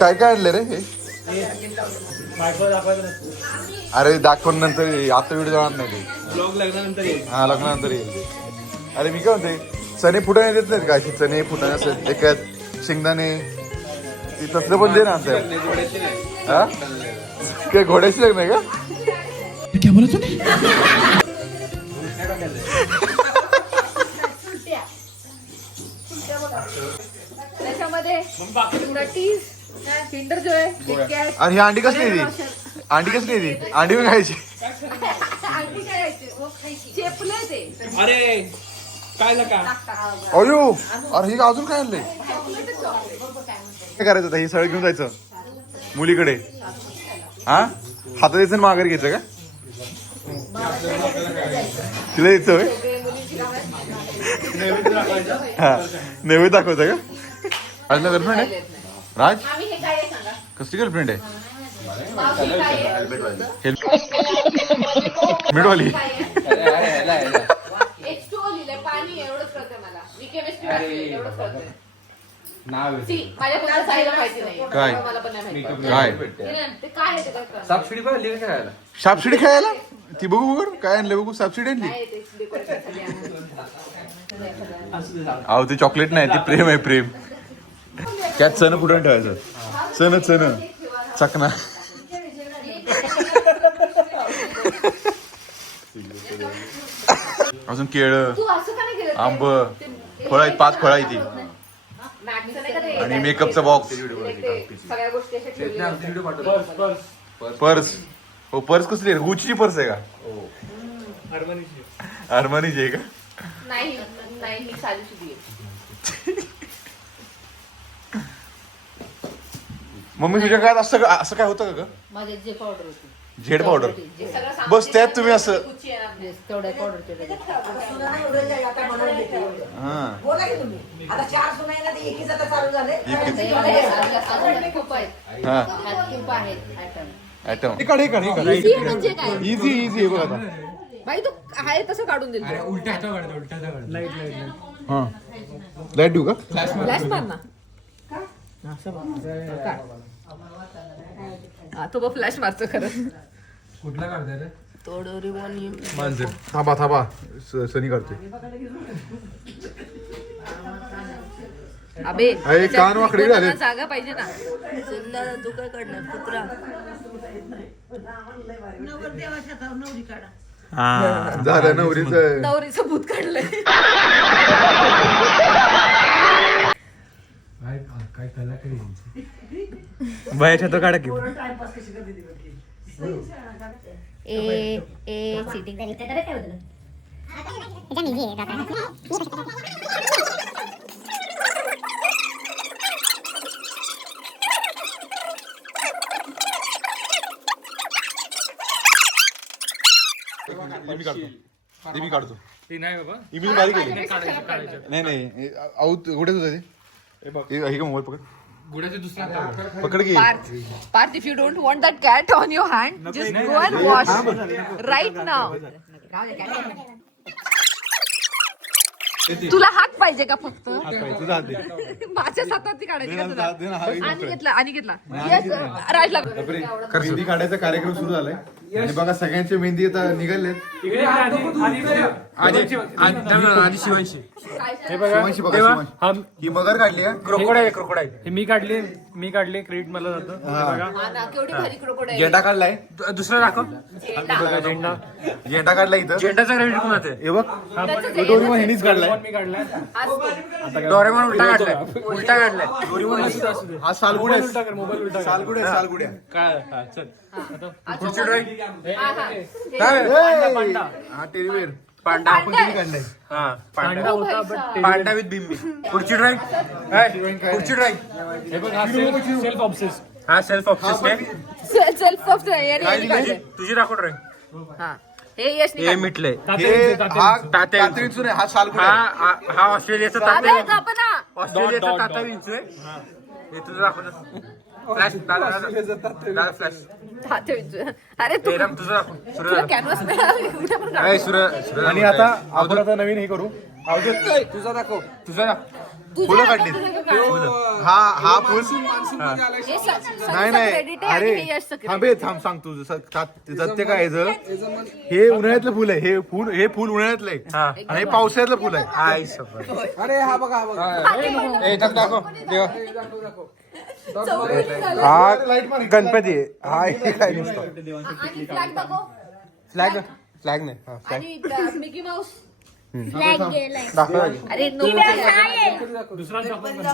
काय काय आणले रे हे? अरे दाखवून नंतर ये. आता व्हिडिओ जाणार नाही ते. ब्लॉग लग्नानंतर येईल. हा लग्नानंतर येईल ते. अरे मी काय म्हणते चणे फुटाणे देत नाहीत का असे चणे फुटाणे असं एकात शेंगदाणे ते तसलं पण दे ना आमच्या हा काय घोड्याची लग्न आहे का क्या बोला तूने? त्याच्यामध्ये नटीज किंडर जॉय किटकॅट आणि ही अंडी कसली आहे ती अंडी कसली आहे ती अंडी पण खायची अंडी खायचे चेपले ते अरे काय का अयो अरे ही अजून काय आणलंय काय करायचं आता हे सगळं घेऊन जायचं मुलीकडे हा हातात द्यायचं आणि माघारी घ्यायचं का तिला द्यायचं होय हा नैवेद्य दाखवायचं का राजला गर्लफ्रेंड आहे राज आम्ही हे काय आहे सांगा कसली गर्लफ्रेंड आहे मावशी काय आहे मिडवाली H2O लिहिलंय पाणी एवढंच कळतंय मला मी केमिस्ट्री वाचली एवढंच कळतंय सी माझ्या कोणत्या साईला माहिती नाही काय? मला पण नाही माहिती काय ते काय आहे ते काय कळतं? सापशिडी पण लिहिलं खेळायला. सापशिडी खायला ती बघू बघू काय आणलं बघू सापशिडी आणली काय आहे ते डेकोरेशनसाठी आणलं. अहो ते चॉकलेट नाही ते प्रेम आहे प्रेम त्यात चण फुटून ठेवायचं चण चण चकना अजून केळ तू असं का नाही केलं आंब फळ आहेत 5 फळं आहेत ती मॅथचं नाही का ते? आणि मेकअपचा बॉक्स ते सगळ्या गोष्टी अशा ठेवलेल्या. पर्स हो पर्स कसली आहे गुचची पर्स आहे का अरमानीची आहे का नाही नाही मी साधी सुधी आहे. मम्मी तुझ्या काळात असं काय होतं का ग माझ्यात जे पावडर होती झेड पावडर जे सगळं सामान बस त्यात तुम्ही असं गुच्ची येणार नाही. तेवढ्या पावडरच्या हा बोला की तुम्ही आता 4 सुना आहे ना ते एकीच आता चालू झाले खूप आहेत हा ह्यात खूप आहेत आयटम ऍटम Easy म्हणजे काय इझी इझी बघ आता बाई तू आहे तसं काढून दिल हा लाईट देऊ का फ्लॅश मार ना हा तो बघ फ्लॅश मारतो खरं कुठला काढताय रे? तोडोरी बोनी थांबा थांबा सनी करतोय अबे अरे, कान वाकडे त्याच्यात झाले. जागा पाहिजे ना चिल्ला तू काय काढणार कुत्रा झालं नवरीचं नवरीचं भूत काढलंय काय कलाकारी बायाच्या तो काढा की टाइमपास कशी करते ती बघ. ए ए सिटिंग मी काढतो ती नाही बाबा इमेज बारीक केली नाही नाही आऊत कुठे तुझं ते हे का मोबाईल पकड गुड्याचे दुसऱ्या पकड की Parth, if you don't want that cat on your hand, just go and wash right now. तुला हात पाहिजे का फक्त तुझा हात दे माझ्याच हातात काढायची का तुला दे ना, हा एक आणि घेतला Yes, राजला मेहंदी काढायचा कार्यक्रम सुरू झालाय आणि बघा सगळ्यांचे मेहंदी आता निघाले शिवांशी बघा शिवांशी ही मगर काढली का क्रोकोडाईल हे मी काढले क्रेडिट मला जातं केवढी भारी crocodile. झेंडा काढलाय दुसरा दाखव झेंडा. झेंडा काढलाय इथं झेंडाचा क्रेडिट कोणाचं आहे? हे बघ त्याचं तो डोरेमॉन ह्यांनीच काढलाय मी काढलाय आज तो. डोरेमॉन उलटा काढलाय डोरेमॉन हा सालगुड्या उलटा कर मोबाईल उलटा कर सालगुड्या काय हा चल पुढची drawing. हा, हा. पांडा हा टेरीवेअर पांडा आपण किती काढलाय हा पांडा Oh, होता भाई साहब. बट पांडा विथ बिंबी पुढची ड्रॉइंग पुढची ड्रॉइंग हे बघ हा सेल्फ ऑब्सेस हा सेल्फ ऑब्सेस आहे Self of the यार यांनी काढलंय. तुझी दाखव ड्रॉइंग हा. हे यश हे मिटले हे हा तात्या तात्या विंचू नाही, हा सालगुड्या हा ऑस्ट्रेलियाचा तात्या ना ऑस्ट्रेलियाचा तात्या विंचू आहे हे तुझं दाखव फ्लॅश दादा फ्लॅश अरे तू तुझं दाखव तुला कॅनव्हास नाही आणि आता आपण आता नवीन हे करू तुझा दाखव फुलं काढली हा फुल नाही नाही अरे थांबे थांब सांग तू सत्य काय आहे हे उन्हाळ्यातलं फुल आहे हे फुल उन्हाळ्यातलं आहे आणि हे पावसाळ्यातलं फुल आहे अरे हा बघा दाखव हा गणपती आहे हा हे काय नुसतं आणि फ्लॅग दाखव. फ्लॅग नाही हा फ्लॅग आणि मिकी माऊस. दाखव अरे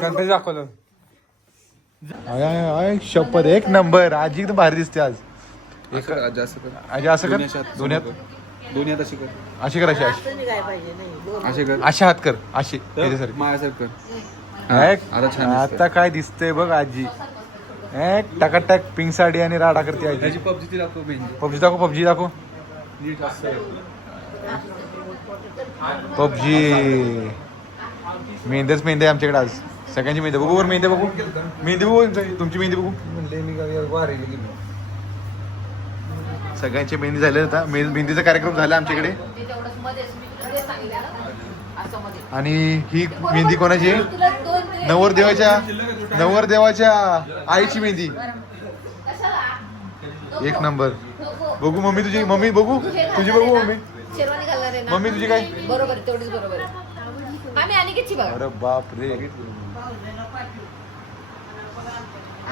गणपती दाखवलं शपथ एक नंबर आजी एकदम भारी दिसते आज जास्त कर आजी असं कर दोन्ही दोन्ही अशी कर अशी कर अशी असे कर अशी हात कर अशी याच्यासारखी माझ्यासारखं कर आता छान दिसतंय. आता काय दिसतंय बघ आजी टकाटक पिंक साडी आणि राडा करते आजी त्याची पबजी दाखव मेहंदी पबजी दाखव नीट असं पबजी मेहंदी आहे आमच्याकडे आज सगळ्यांची मेहंदी बघू बरं मेहंदी बघू तुमची मेहंदी बघू सगळ्यांची मेहंदी झाली आता मेहंदीचा कार्यक्रम झाला आमच्याकडे तेवढंच मध्येच मी तुला ते सांगितलं ना, असं मध्ये. आणि ही मेहंदी कोणाची आहे तुला 2 ते नवरदेवाच्या आईची मेहंदी कशाला? एक नंबर नको. बघू मम्मी बघू तुझी बघू मम्मी शेरवानी घालणार आहे ना? मम्मी तुझी काय बरोबर आहे, तेवढीच बरोबर आहे. आम्ही अनिकेतची बघा. अरे बाप रे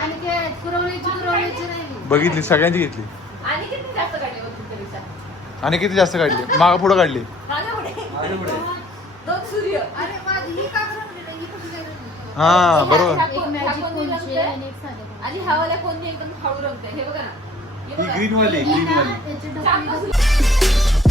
अनिकेत पुरवण्याची नाही. बघितली सगळ्यांची घेतली अनिकेतने जास्त काढली बघ तुमच्यापेक्षा. आणि किती जास्त काढली माग पुढं काढली मागे पुढे. 2 सूर्य. अरे माझी ही का बरं म्हणली नाही? ही कुठे जायला नाही? हा बरोबर ह्या कोणी रंगते? आणि ह्यावाल्या कोणी एकदम हळू रंगते हे बघा ना. हे बघा. ग्रीन वाली चाक कसं-